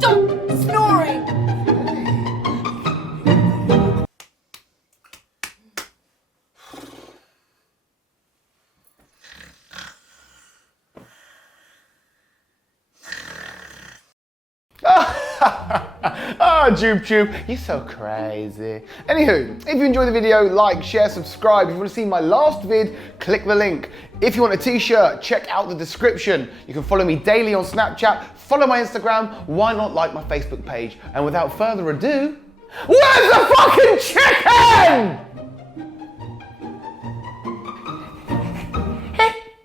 Stop snoring! Oh, Goubtube, you're so crazy. Anywho, if you enjoyed the video, like, share, subscribe. If you want to see my last vid, click the link. If you want a t-shirt, check out the description. You can follow me daily on Snapchat, follow my Instagram, why not like my Facebook page? And without further ado, where's the fucking chicken?